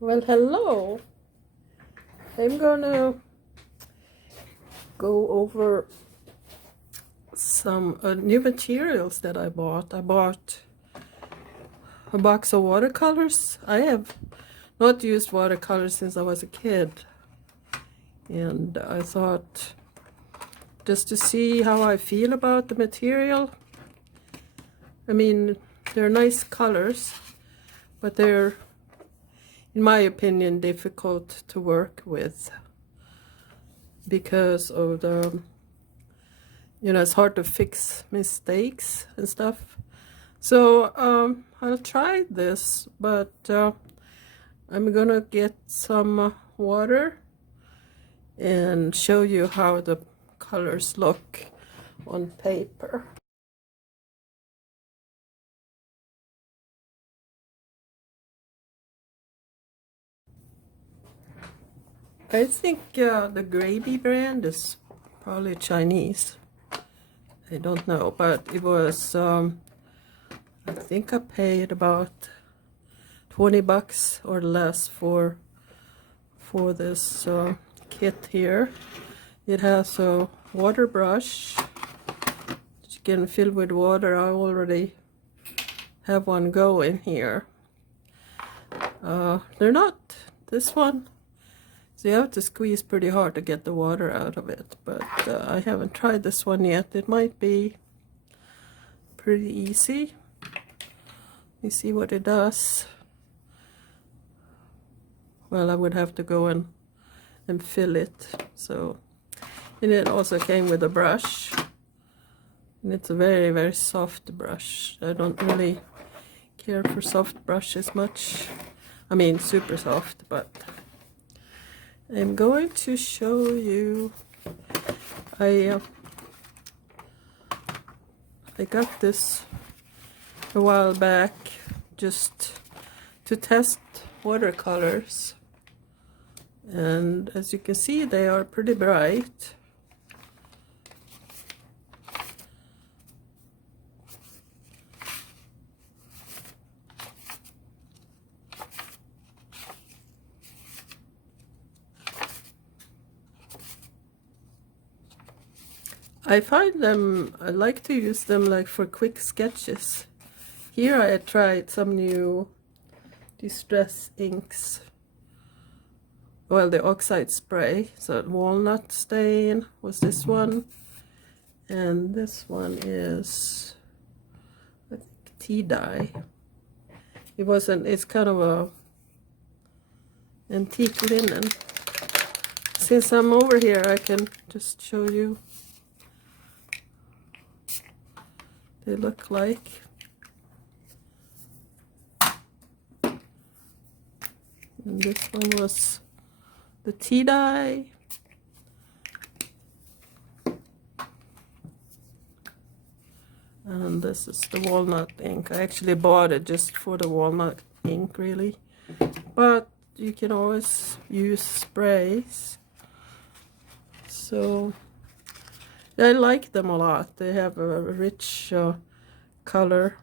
Well, hello. I'm gonna go over some new materials that I bought. I bought a box of watercolors. I have not used watercolors since I was a kid, and I thought just to see how I feel about the material. I mean, they're nice colors, but they're, in my opinion, difficult to work with because of the, it's hard to fix mistakes and stuff. So I'll try this, but I'm gonna get some water and show you how the colors look on paper. I think the Grabie brand is probably Chinese. I don't know, but it was, I think I paid about 20 bucks or less for this kit here. It has a water brush that you can fill with water. I already have one going here. They're not, this one, so you have to squeeze pretty hard to get the water out of it, but I haven't tried this one yet. It might be pretty easy. Let me see what it does. Well, I would have to go and fill it. So, and it also came with a brush, and it's a very, very soft brush. I don't really care for soft brushes much. I mean, super soft, but I'm going to show you. I got this a while back just to test watercolors, and as you can see, they are pretty bright. I find them, I like to use them like for quick sketches. Here I tried some new distress inks. Well, the oxide spray. So walnut stain was this one. And this one is, I think, tea dye. It's kind of a antique linen. Since I'm over here, I can just show you they look like. And this one was the tea dye. And this is the walnut ink. I actually bought it just for the walnut ink, really. But you can always use sprays. So I like them a lot. They have a rich color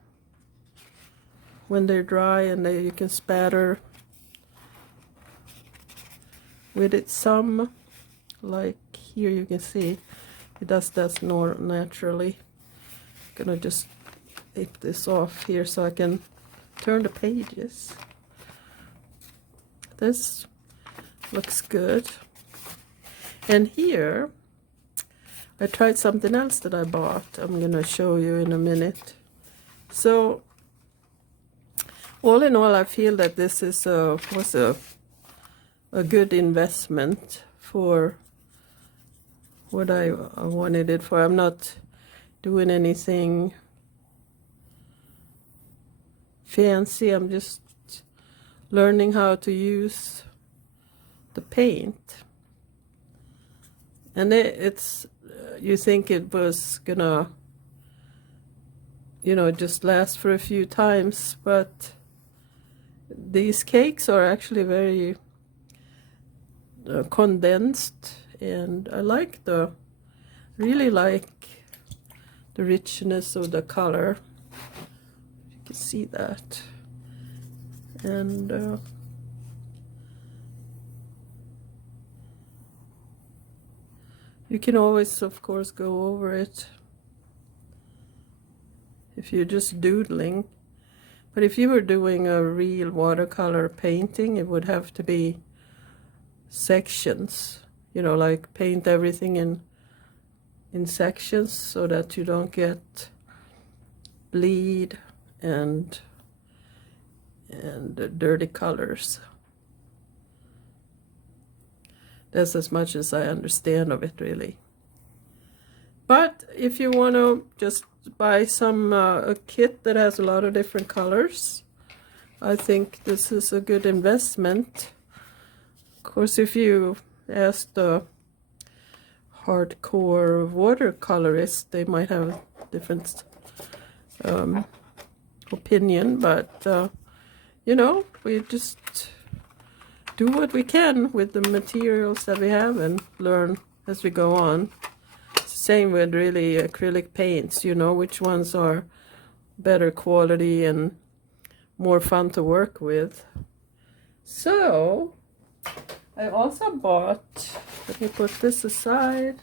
when they're dry, and you can spatter with it some. Like here you can see it does that naturally. I'm gonna just take this off here so I can turn the pages. This looks good. And here I tried something else that I bought. I'm gonna show you in a minute. So all in all, I feel that this is was a good investment for what I wanted it for. I'm not doing anything fancy. I'm just learning how to use the paint. And it's you think it was gonna, just last for a few times, but these cakes are actually very condensed, and I really like the richness of the color. You can see that. And You can always, of course, go over it if you're just doodling. But if you were doing a real watercolor painting, it would have to be sections, you know, like paint everything in sections so that you don't get bleed and dirty colors. That's as much as I understand of it, really. But if you want to just buy some a kit that has a lot of different colors, I think this is a good investment. Of course, if you ask the hardcore watercolorist, they might have different opinion, but you know, we just do what we can with the materials that we have and learn as we go on. Same with really acrylic paints, you know, which ones are better quality and more fun to work with. So I also bought, let me put this aside,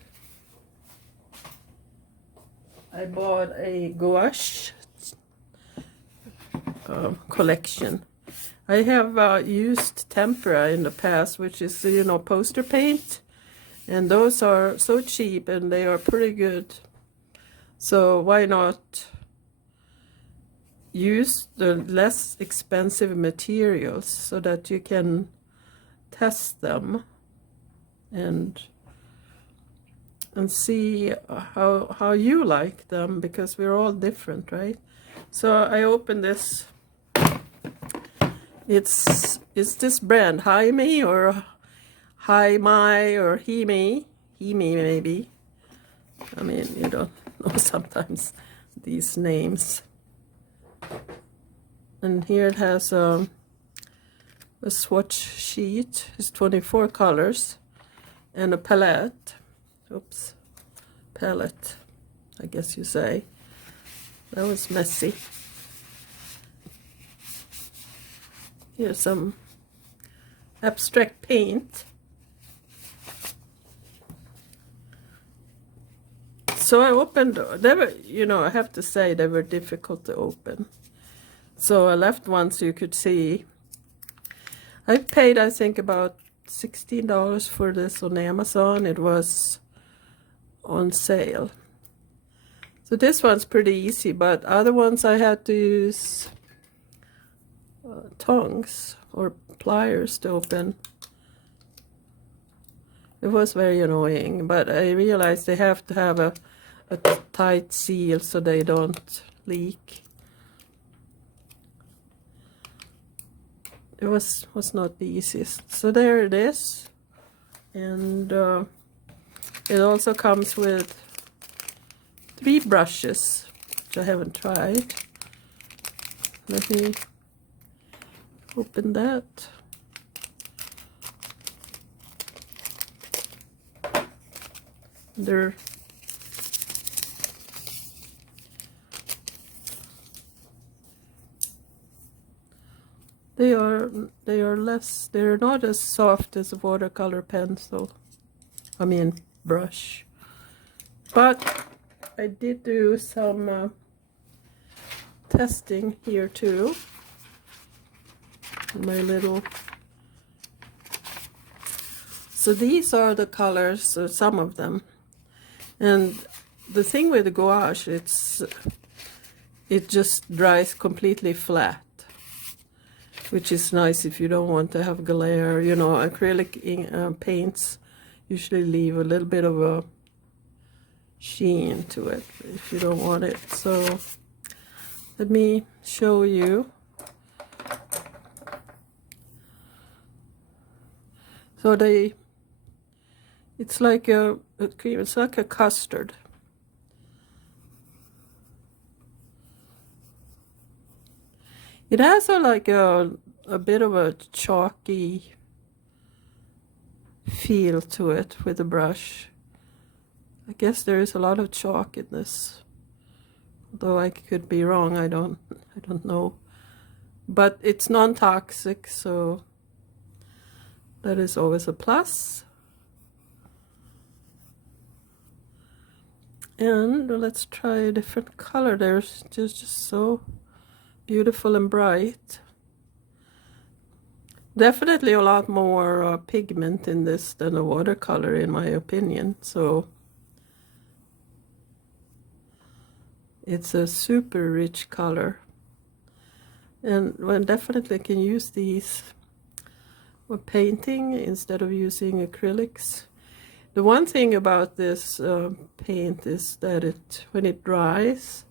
I bought a gouache collection. I have used tempera in the past, which is, you know, poster paint, and those are so cheap and they are pretty good. So why not use the less expensive materials so that you can test them and see how you like them, because we're all different, right? So I opened this. It's this brand, Himi or Himi or Himi maybe. I mean, you don't know sometimes these names. And here it has a swatch sheet. It's 24 colors and a palette. Oops, palette, I guess you say. That was messy. Here's some abstract paint. So I opened, they were, you know, I have to say they were difficult to open. So I left one so you could see. I paid, I think, about $16 for this on Amazon. It was on sale. So this one's pretty easy, but other ones I had to use tongs or pliers to open. It was very annoying, but I realized they have to have a tight seal so they don't leak. It was not the easiest. So there it is, and it also comes with 3 brushes, which I haven't tried. Let me open that. They're not as soft as a watercolor pencil, I mean brush. But I did do some testing here too. My little, so these are the colors, or some of them. And the thing with the gouache, it just dries completely flat, which is nice if you don't want to have glare. You know, acrylic paints usually leave a little bit of a sheen to it if you don't want it. So let me show you. So it's like a cream, it's like a custard. It has like a bit of a chalky feel to it with the brush. I guess there is a lot of chalk in this, although I could be wrong. I don't know, but it's non-toxic, so that is always a plus. And let's try a different color. There's just so beautiful and bright. Definitely a lot more pigment in this than a watercolor, in my opinion. So it's a super rich color. And one definitely can use these for painting instead of using acrylics. The one thing about this paint is that when it dries,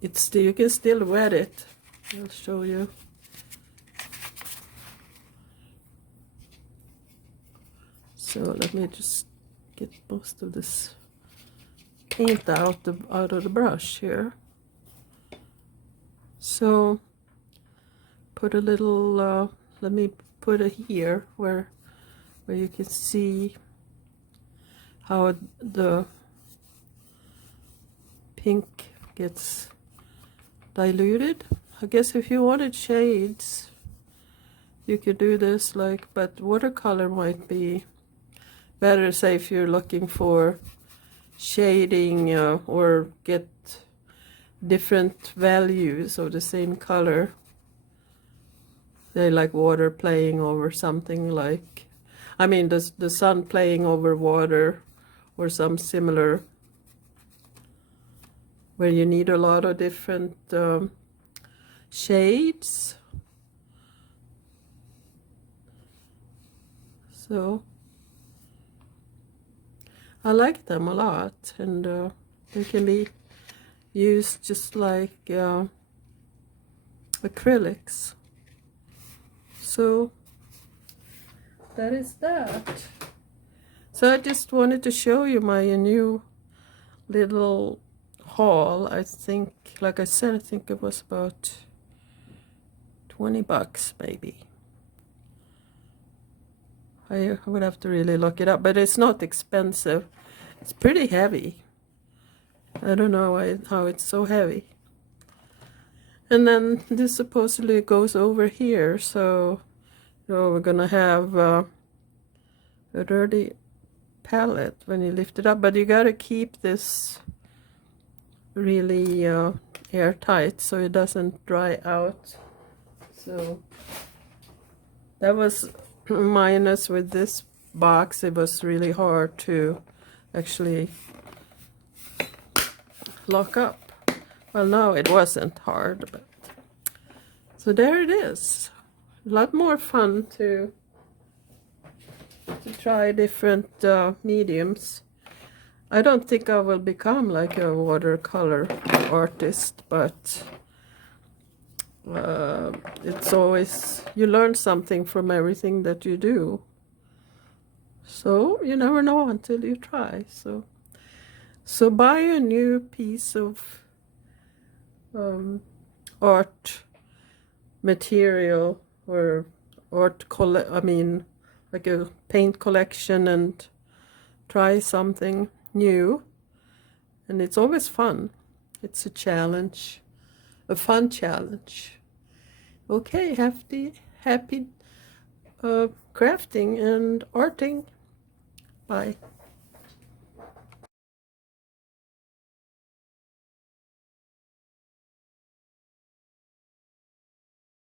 you can still wet it. I'll show you. So let me just get most of this paint out of the brush here. So put a little. Let me put it here where you can see how the pink gets diluted. I guess if you wanted shades, you could do this, but watercolor might be better, say if you're looking for shading or get different values of the same color. They like water playing over something like, I mean the sun playing over water, or some similar, where you need a lot of different shades. So I like them a lot, and they can be used just like acrylics. So that is that. So I just wanted to show you my new little haul. I think, like I said, I think it was about 20 bucks maybe. I would have to really look it up, but it's not expensive. It's pretty heavy. I don't know how it's so heavy. And then this supposedly goes over here, so we're gonna have a dirty palette when you lift it up, but you gotta keep this really airtight so it doesn't dry out. So that was minus with this box. It was really hard to actually lock up. Well, no, it wasn't hard, but so there it is. A lot more fun to try different mediums. I don't think I will become like a watercolor artist, but it's always, you learn something from everything that you do. So you never know until you try. So buy a new piece of art material or like a paint collection, and try something new. And it's always fun. It's a challenge, a fun challenge. Okay, happy crafting and arting. Bye.